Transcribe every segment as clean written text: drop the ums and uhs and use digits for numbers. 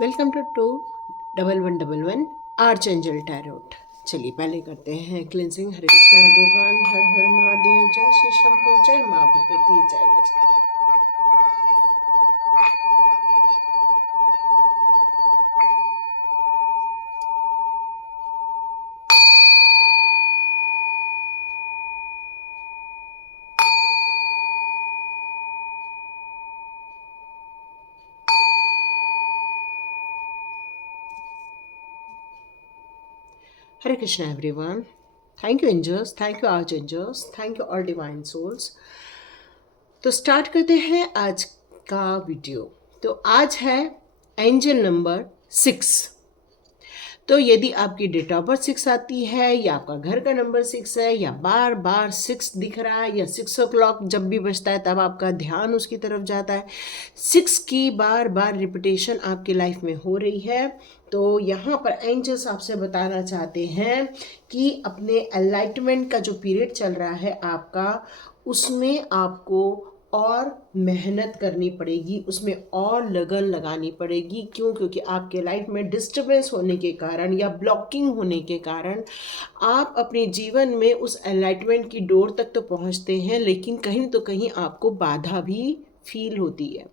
Welcome to 1111 आर्चेंजल tarot. चलिए पहले करते हैं क्लिनसिंग। हरे कृष्णा एवरीवन, हर हर महादेव, जय श्री शंभू, जय माँ भगवती, जय Gaj. Hare Krishna everyone, thank you angels, thank you archangels, thank you all divine souls. तो स्टार्ट करते हैं आज का वीडियो। तो आज है एंजल नंबर 6। तो यदि आपकी डेट ऑफ बर्थ 6 आती है, या आपका घर का नंबर 6 है, या बार बार 6 दिख रहा है, या 6 o'clock जब भी बजता है तब आपका ध्यान उसकी तरफ जाता है, 6 की बार बार रिपीटेशन आपकी लाइफ में हो रही है, तो यहाँ पर एंजल्स आपसे बताना चाहते हैं कि अपने एनलाइटमेंट का जो पीरियड चल रहा है आपका, उसमें आपको और मेहनत करनी पड़ेगी, उसमें और लगन लगानी पड़ेगी। क्यों? क्योंकि आपके लाइफ में डिस्टर्बेंस होने के कारण या ब्लॉकिंग होने के कारण आप अपने जीवन में उस एनलाइटमेंट की डोर तक तो पहुंचते हैं, लेकिन कहीं तो कहीं आपको बाधा भी फील होती है।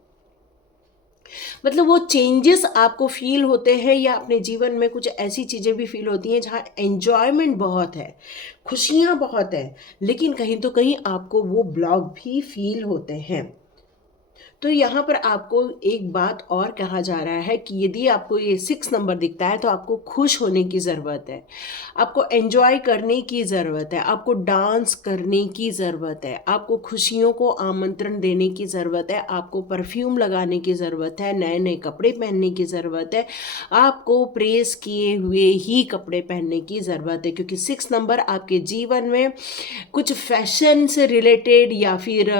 मतलब वो चेंजेस आपको फील होते हैं, या अपने जीवन में कुछ ऐसी चीज़ें भी फील होती हैं जहाँ एन्जॉयमेंट बहुत है, खुशियाँ बहुत है, लेकिन कहीं तो कहीं आपको वो ब्लॉक भी फील होते हैं। तो यहाँ पर आपको एक बात और कहा जा रहा है कि यदि आपको ये 6 नंबर दिखता है तो आपको खुश होने की ज़रूरत है, आपको एंजॉय करने की ज़रूरत है, आपको डांस करने की ज़रूरत है, आपको खुशियों को आमंत्रण देने की ज़रूरत है, आपको परफ्यूम लगाने की ज़रूरत है, नए नए कपड़े पहनने की ज़रूरत है, आपको प्रेस किए हुए ही कपड़े पहनने की ज़रूरत है। क्योंकि 6 नंबर आपके जीवन में कुछ फैशन से रिलेटेड या फिर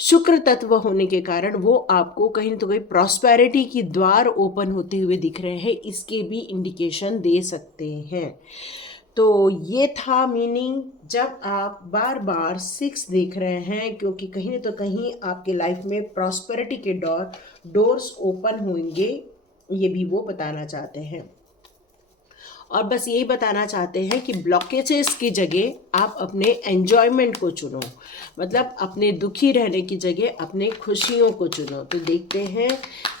शुक्र तत्व होने के कारण वो आपको कहीं ना कहीं प्रॉस्पेरिटी की द्वार ओपन होते हुए दिख रहे हैं, इसके भी इंडिकेशन दे सकते हैं। तो ये था मीनिंग जब आप बार बार 6 देख रहे हैं, क्योंकि कहीं ना तो कहीं आपके लाइफ में प्रॉस्पेरिटी के डोर्स ओपन होंगे, ये भी वो बताना चाहते हैं। और बस यही बताना चाहते हैं कि ब्लॉकेजेस की जगह आप अपने एन्जॉयमेंट को चुनो, मतलब अपने दुखी रहने की जगह अपने खुशियों को चुनो। तो देखते हैं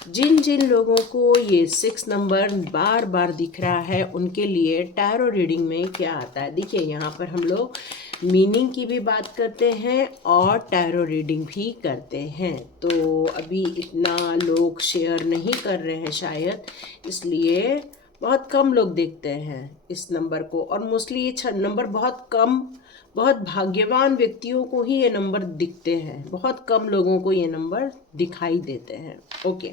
जिन जिन लोगों को ये 6 नंबर बार बार दिख रहा है उनके लिए टैरो रीडिंग में क्या आता है। देखिए यहाँ पर हम लोग मीनिंग की भी बात करते हैं और टैरो रीडिंग भी करते हैं। तो अभी इतना लोग शेयर नहीं कर रहे हैं शायद, इसलिए बहुत कम लोग देखते हैं इस नंबर को। और मोस्टली ये नंबर बहुत कम, बहुत भाग्यवान व्यक्तियों को ही ये नंबर दिखते हैं, बहुत कम लोगों को ये नंबर दिखाई देते हैं। ओके,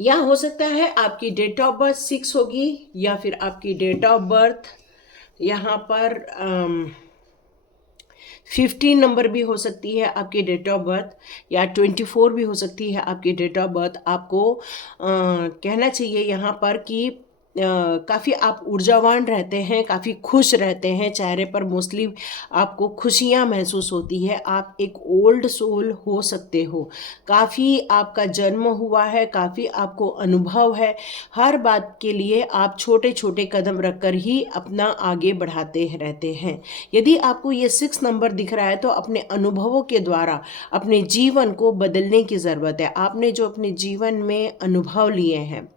या हो सकता है आपकी डेट ऑफ बर्थ 6 होगी, या फिर आपकी डेट ऑफ बर्थ यहाँ पर 15 नंबर भी हो सकती है आपकी डेट ऑफ बर्थ, या 24 भी हो सकती है आपकी डेट ऑफ बर्थ। आपको कहना चाहिए यहाँ पर कि काफ़ी आप ऊर्जावान रहते हैं, काफ़ी खुश रहते हैं, चेहरे पर मोस्टली आपको खुशियाँ महसूस होती है। आप एक ओल्ड सोल हो सकते हो, काफ़ी आपका जन्म हुआ है, काफ़ी आपको अनुभव है, हर बात के लिए आप छोटे छोटे कदम रखकर ही अपना आगे बढ़ाते रहते हैं। यदि आपको ये 6 नंबर दिख रहा है तो अपने अनुभवों के द्वारा अपने जीवन को बदलने की ज़रूरत है। आपने जो अपने जीवन में अनुभव लिए हैं,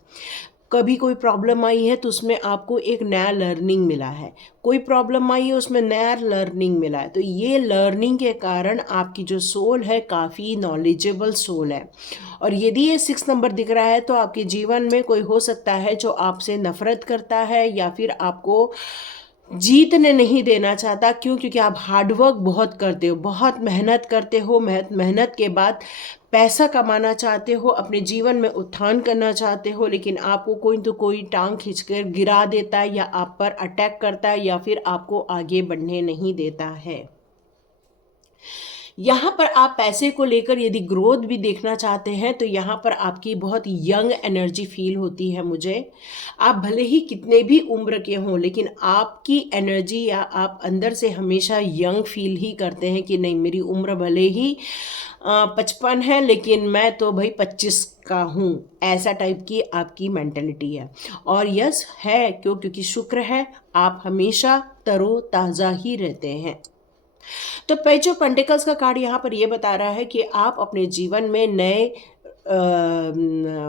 कभी कोई प्रॉब्लम आई है तो उसमें आपको एक नया लर्निंग मिला है, कोई प्रॉब्लम आई है उसमें नया लर्निंग मिला है, तो ये लर्निंग के कारण आपकी जो सोल है काफ़ी नॉलेजेबल सोल है। और यदि ये 6 नंबर दिख रहा है तो आपके जीवन में कोई हो सकता है जो आपसे नफरत करता है, या फिर आपको जीतने नहीं देना चाहता। क्यों? क्योंकि आप हार्डवर्क बहुत करते हो, बहुत मेहनत करते हो, मेहनत के बाद पैसा कमाना चाहते हो, अपने जीवन में उत्थान करना चाहते हो, लेकिन आपको कोई तो कोई टांग खींचकर गिरा देता है, या आप पर अटैक करता है, या फिर आपको आगे बढ़ने नहीं देता है। यहाँ पर आप पैसे को लेकर यदि ग्रोथ भी देखना चाहते हैं तो यहाँ पर आपकी बहुत यंग एनर्जी फील होती है मुझे। आप भले ही कितने भी उम्र के हों, लेकिन आपकी एनर्जी या आप अंदर से हमेशा यंग फील ही करते हैं कि नहीं, मेरी उम्र भले ही 55 है लेकिन मैं तो भाई 25 का हूँ, ऐसा टाइप की आपकी मेंटेलिटी है। और यस है, क्योंकि शुक्र है, आप हमेशा तरोताज़ा ही रहते हैं। तो पेज ऑफ पेंटिकल्स का कार्ड यहाँ पर ये बता रहा है कि आप अपने जीवन में नए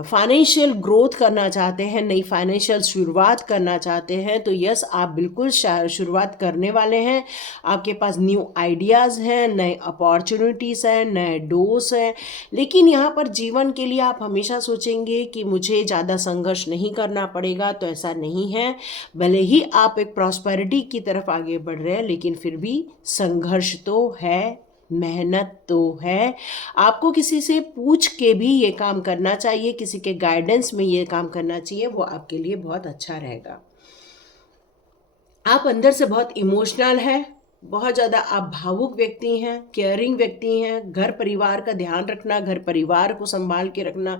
फाइनेंशियल ग्रोथ करना चाहते हैं, नई फाइनेंशियल शुरुआत करना चाहते हैं। तो यस, आप बिल्कुल शुरुआत करने वाले हैं। आपके पास न्यू आइडियाज़ हैं, नए अपॉर्चुनिटीज़ हैं, नए डोर्स हैं। लेकिन यहाँ पर जीवन के लिए आप हमेशा सोचेंगे कि मुझे ज़्यादा संघर्ष नहीं करना पड़ेगा, तो ऐसा नहीं है। भले ही आप एक प्रॉस्पेरिटी की तरफ आगे बढ़ रहे हैं, लेकिन फिर भी संघर्ष तो है, मेहनत तो है। आपको किसी से पूछ के भी ये काम करना चाहिए, किसी के गाइडेंस में ये काम करना चाहिए, वो आपके लिए बहुत अच्छा रहेगा। आप अंदर से बहुत इमोशनल है, बहुत ज़्यादा आप भावुक व्यक्ति हैं, केयरिंग व्यक्ति हैं। घर परिवार का ध्यान रखना, घर परिवार को संभाल के रखना,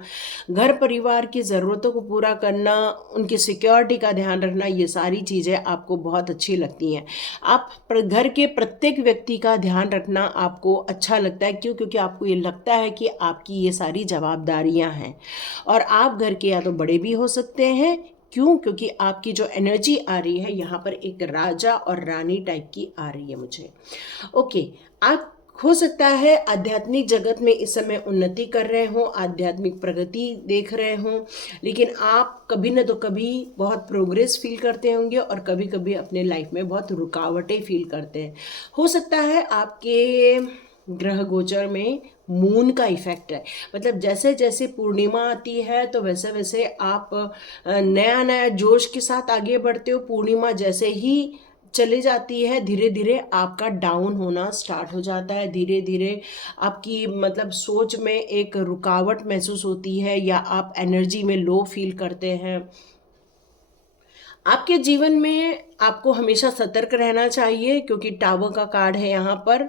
घर परिवार की ज़रूरतों को पूरा करना, उनकी सिक्योरिटी का ध्यान रखना, ये सारी चीज़ें आपको बहुत अच्छी लगती हैं। आप घर के प्रत्येक व्यक्ति का ध्यान रखना आपको अच्छा लगता है। क्यों? क्योंकि आपको ये लगता है कि आपकी ये सारी जवाबदारियाँ हैं और आप घर के या तो बड़े भी हो सकते हैं। क्यों? क्योंकि आपकी जो एनर्जी आ रही है यहाँ पर एक राजा और रानी टाइप की आ रही है मुझे। ओके, आप हो सकता है आध्यात्मिक जगत में इस समय उन्नति कर रहे हों, आध्यात्मिक प्रगति देख रहे हों, लेकिन आप कभी न तो कभी बहुत प्रोग्रेस फील करते होंगे और कभी कभी अपने लाइफ में बहुत रुकावटें फील करते हैं। हो सकता है आपके ग्रह गोचर में मून का इफेक्ट है। मतलब जैसे जैसे पूर्णिमा आती है तो वैसे वैसे आप नया नया जोश के साथ आगे बढ़ते हो। पूर्णिमा जैसे ही चली जाती है, धीरे धीरे आपका डाउन होना स्टार्ट हो जाता है। धीरे धीरे आपकी मतलब सोच में एक रुकावट महसूस होती है या आप एनर्जी में लो फील करते हैं। आपके जीवन में आपको हमेशा सतर्क रहना चाहिए, क्योंकि टावर का कार्ड है यहाँ पर।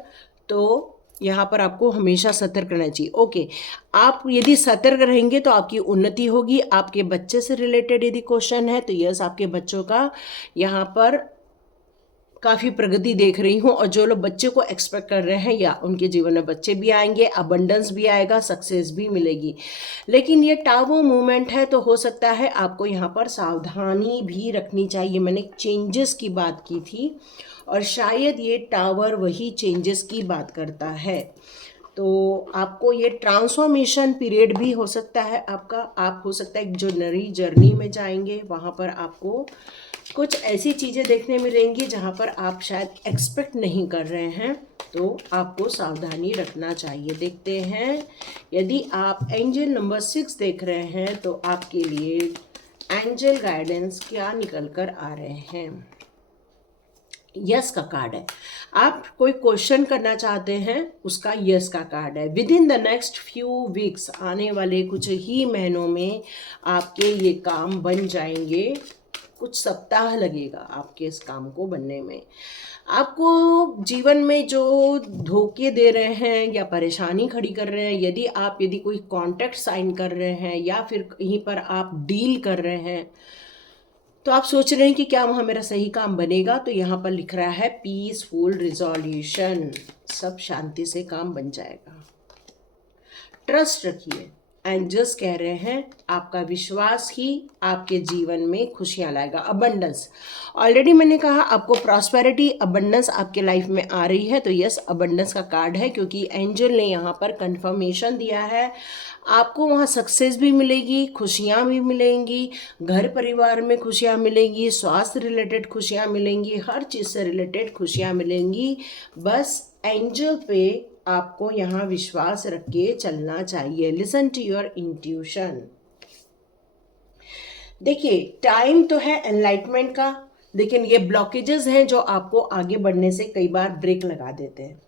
तो यहाँ पर आपको हमेशा सतर्क रहना चाहिए। ओके, आप यदि सतर्क रहेंगे तो आपकी उन्नति होगी। आपके बच्चे से रिलेटेड यदि क्वेश्चन है तो यस, आपके बच्चों का यहाँ पर काफ़ी प्रगति देख रही हूँ। और जो लोग बच्चे को एक्सपेक्ट कर रहे हैं या उनके जीवन में बच्चे भी आएंगे, अबंडेंस भी आएगा, सक्सेस भी मिलेगी। लेकिन ये टावर मूवमेंट है तो हो सकता है आपको यहाँ पर सावधानी भी रखनी चाहिए। मैंने चेंजेस की बात की थी और शायद ये टावर वही चेंजेस की बात करता है। तो आपको ये ट्रांसफॉर्मेशन पीरियड भी हो सकता है आपका। आप हो सकता है जो नई जर्नी में जाएंगे वहाँ पर आपको कुछ ऐसी चीज़ें देखने मिलेंगी जहाँ पर आप शायद एक्सपेक्ट नहीं कर रहे हैं, तो आपको सावधानी रखना चाहिए। देखते हैं, यदि आप एंजल नंबर 6 देख रहे हैं तो आपके लिए एंजल गाइडेंस क्या निकल कर आ रहे हैं। यस का कार्ड है। आप कोई क्वेश्चन करना चाहते हैं, उसका यस का कार्ड है। With in the next few weeks, आने वाले कुछ ही महीनों में आपके ये काम बन जाएंगे। कुछ सप्ताह लगेगा आपके इस काम को बनने में। आपको जीवन में जो धोखे दे रहे हैं या परेशानी खड़ी कर रहे हैं, यदि कोई कॉन्ट्रैक्ट साइन कर रहे हैं या फिर कहीं पर आप डील कर रहे हैं, तो आप सोच रहे हैं कि क्या वहाँ मेरा सही काम बनेगा, तो यहाँ पर लिख रहा है पीसफुल रिजोल्यूशन। सब शांति से काम बन जाएगा। ट्रस्ट रखिए। एंजल्स कह रहे हैं आपका विश्वास ही आपके जीवन में खुशियाँ लाएगा। अबंडेंस, ऑलरेडी मैंने कहा आपको प्रॉस्पेरिटी, अबंडेंस आपके लाइफ में आ रही है। तो यस, अबंडेंस का कार्ड है, क्योंकि एंजल ने यहाँ पर कंफर्मेशन दिया है। आपको वहाँ सक्सेस भी मिलेगी, खुशियाँ भी मिलेंगी, घर परिवार में खुशियाँ मिलेंगी, स्वास्थ्य रिलेटेड खुशियाँ मिलेंगी, हर चीज़ से रिलेटेड खुशियाँ मिलेंगी। बस एंजल पे आपको यहाँ विश्वास रख के चलना चाहिए। Listen to your intuition. देखिए, टाइम तो है एनलाइटमेंट का, लेकिन ये ब्लॉकेजेस हैं जो आपको आगे बढ़ने से कई बार ब्रेक लगा देते हैं।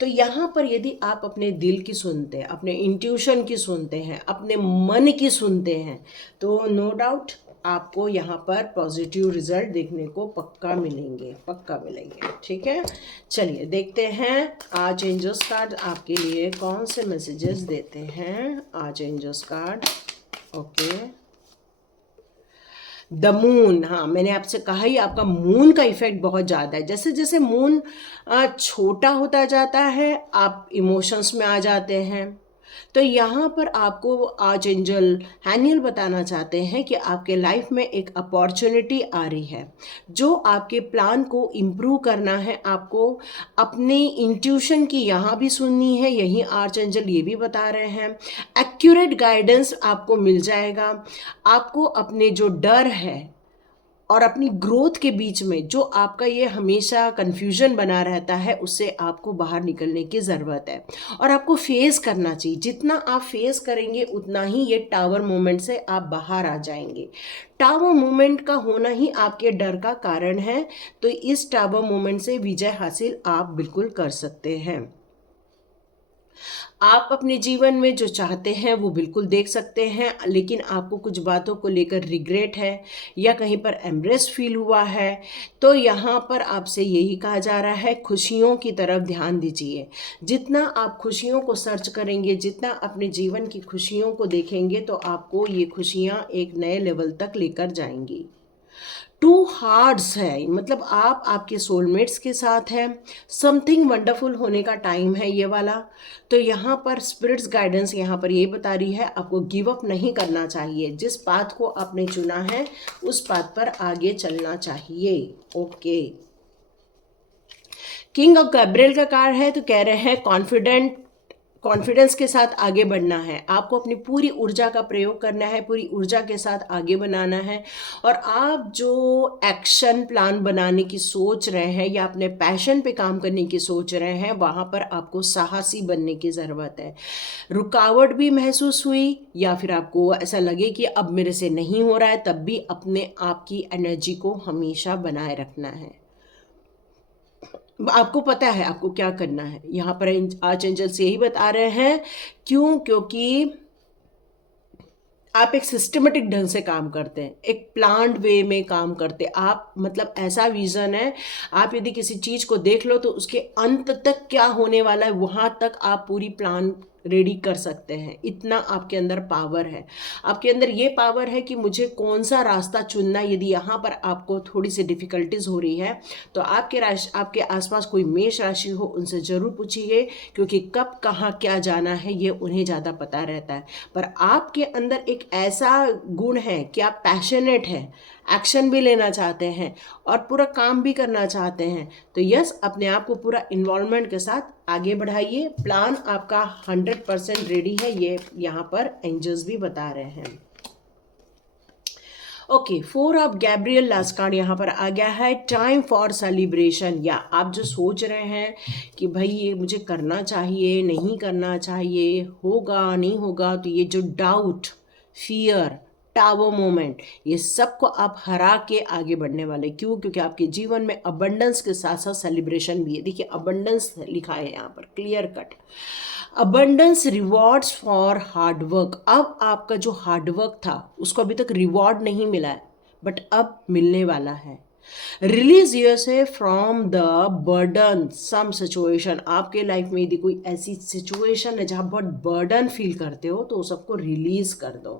तो यहाँ पर यदि आप अपने दिल की सुनते हैं, अपने इंट्यूशन की सुनते हैं, अपने मन की सुनते हैं, तो नो डाउट आपको यहाँ पर पॉजिटिव रिजल्ट देखने को पक्का मिलेंगे, पक्का मिलेंगे। ठीक है, चलिए देखते हैं आज एंजल्स कार्ड आपके लिए कौन से मैसेजेस देते हैं। आज angels card, okay, the moon. हाँ, मैंने आपसे कहा ही आपका मून का इफेक्ट बहुत ज़्यादा है। जैसे जैसे मून छोटा होता जाता है आप इमोशंस में आ जाते हैं। तो यहाँ पर आपको आज एंजल हैनियल बताना चाहते हैं कि आपके लाइफ में एक अपॉर्चुनिटी आ रही है जो आपके प्लान को इम्प्रूव करना है। आपको अपनी इंट्यूशन की यहाँ भी सुननी है, यही आर्च एंजल ये भी बता रहे हैं। एक्यूरेट गाइडेंस आपको मिल जाएगा। आपको अपने जो डर है और अपनी ग्रोथ के बीच में जो आपका ये हमेशा कन्फ्यूजन बना रहता है उससे आपको बाहर निकलने की ज़रूरत है और आपको फेस करना चाहिए। जितना आप फेस करेंगे उतना ही ये टावर मोमेंट से आप बाहर आ जाएंगे। टावर मोमेंट का होना ही आपके डर का कारण है, तो इस टावर मोमेंट से विजय हासिल आप बिल्कुल कर सकते हैं। आप अपने जीवन में जो चाहते हैं वो बिल्कुल देख सकते हैं, लेकिन आपको कुछ बातों को लेकर रिग्रेट है या कहीं पर एम्ब्रेस फील हुआ है, तो यहाँ पर आपसे यही कहा जा रहा है खुशियों की तरफ ध्यान दीजिए। जितना आप खुशियों को सर्च करेंगे, जितना अपने जीवन की खुशियों को देखेंगे, तो आपको ये खुशियाँ एक नए लेवल तक लेकर जाएंगी। टू हार्ट्स है, मतलब आप आपके सोलमेट्स के साथ हैं। समथिंग वंडरफुल होने का टाइम है ये वाला। तो यहाँ पर स्पिरिट्स गाइडेंस यहाँ पर ये बता रही है आपको गिव अप नहीं करना चाहिए। जिस पाथ को आपने चुना है उस पाथ पर आगे चलना चाहिए। ओके, किंग ऑफ गैब्रियल का कार्ड है, तो कह रहे हैं कॉन्फिडेंस के साथ आगे बढ़ना है। आपको अपनी पूरी ऊर्जा का प्रयोग करना है, पूरी ऊर्जा के साथ आगे बनाना है। और आप जो एक्शन प्लान बनाने की सोच रहे हैं या अपने पैशन पे काम करने की सोच रहे हैं, वहाँ पर आपको साहसी बनने की ज़रूरत है। रुकावट भी महसूस हुई या फिर आपको ऐसा लगे कि अब मेरे से नहीं हो रहा है, तब भी अपने आप की एनर्जी को हमेशा बनाए रखना है। आपको पता है आपको क्या करना है। यहाँ पर आज एंजल्स यही बता रहे हैं, क्योंकि आप एक सिस्टमेटिक ढंग से काम करते हैं, एक प्लान्ड वे में काम करते हैं आप। मतलब ऐसा विजन है, आप यदि किसी चीज़ को देख लो तो उसके अंत तक क्या होने वाला है वहाँ तक आप पूरी प्लान रेडी कर सकते हैं। इतना आपके अंदर पावर है। आपके अंदर ये पावर है कि मुझे कौन सा रास्ता चुनना। यदि यहाँ पर आपको थोड़ी सी डिफ़िकल्टीज हो रही है तो आपके आसपास कोई मेष राशि हो उनसे ज़रूर पूछिए, क्योंकि कब कहाँ क्या जाना है ये उन्हें ज़्यादा पता रहता है। पर आपके अंदर एक ऐसा गुण है कि आप पैशनेट हैं, एक्शन भी लेना चाहते हैं और पूरा काम भी करना चाहते हैं। तो यस, अपने आप को पूरा इन्वॉल्वमेंट के साथ आगे बढ़ाइए। प्लान आपका 100% रेडी है, ये यहाँ पर एंजल्स भी बता रहे हैं। Okay, 4 of Gabriel last card यहाँ पर आ गया है, टाइम फॉर सेलिब्रेशन। या आप जो सोच रहे हैं कि भाई ये मुझे करना चाहिए, नहीं करना चाहिए, होगा नहीं होगा, तो ये जो डाउट, फियर, टावर मोमेंट, ये सबको आप हरा के आगे बढ़ने वाले। क्यों? क्योंकि आपके जीवन में अबंडेंस के साथ साथ सेलिब्रेशन भी है। देखिए अबंडेंस लिखा है यहाँ पर clear cut. Abundance rewards for hard work. अब आपका जो हार्ड वर्क था उसको अभी तक रिवॉर्ड नहीं मिला है, बट अब मिलने वाला है। Release yourself from the burden some situation. आपके लाइफ में यदि कोई ऐसी सिचुएशन है जहाँ बहुत बर्डन फील करते हो तो सबको रिलीज कर दो।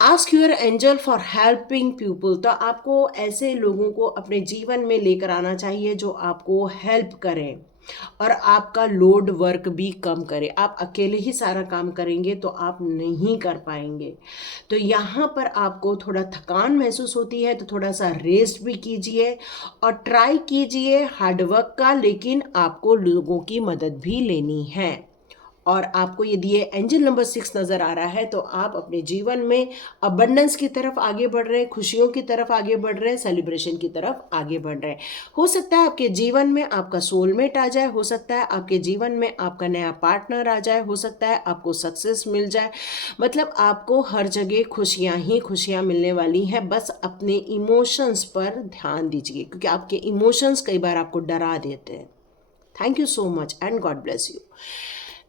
Ask your angel for helping people. तो आपको ऐसे लोगों को अपने जीवन में लेकर आना चाहिए जो आपको हेल्प करें और आपका लोड वर्क भी कम करे। आप अकेले ही सारा काम करेंगे तो आप नहीं कर पाएंगे। तो यहाँ पर आपको थोड़ा थकान महसूस होती है तो थोड़ा सा रेस्ट भी कीजिए और ट्राई कीजिए हार्डवर्क का, लेकिन आपको लोगों की मदद भी लेनी है। और आपको यदि ये एंजल नंबर 6 नज़र आ रहा है तो आप अपने जीवन में अबंडेंस की तरफ आगे बढ़ रहे हैं, खुशियों की तरफ आगे बढ़ रहे हैं, सेलिब्रेशन की तरफ आगे बढ़ रहे हैं। हो सकता है आपके जीवन में आपका सोलमेट आ जाए, हो सकता है आपके जीवन में आपका नया पार्टनर आ जाए, हो सकता है आपको सक्सेस मिल जाए। मतलब आपको हर जगह खुशियाँ ही खुशियाँ मिलने वाली हैं। बस अपने इमोशंस पर ध्यान दीजिए, क्योंकि आपके इमोशंस कई बार आपको डरा देते हैं। Thank you so much and God bless you.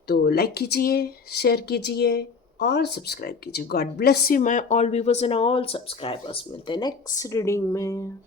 तो लाइक कीजिए, शेयर कीजिए, और सब्सक्राइब कीजिए। God bless you my all viewers and all subscribers. मिलते हैं नेक्स्ट रीडिंग में।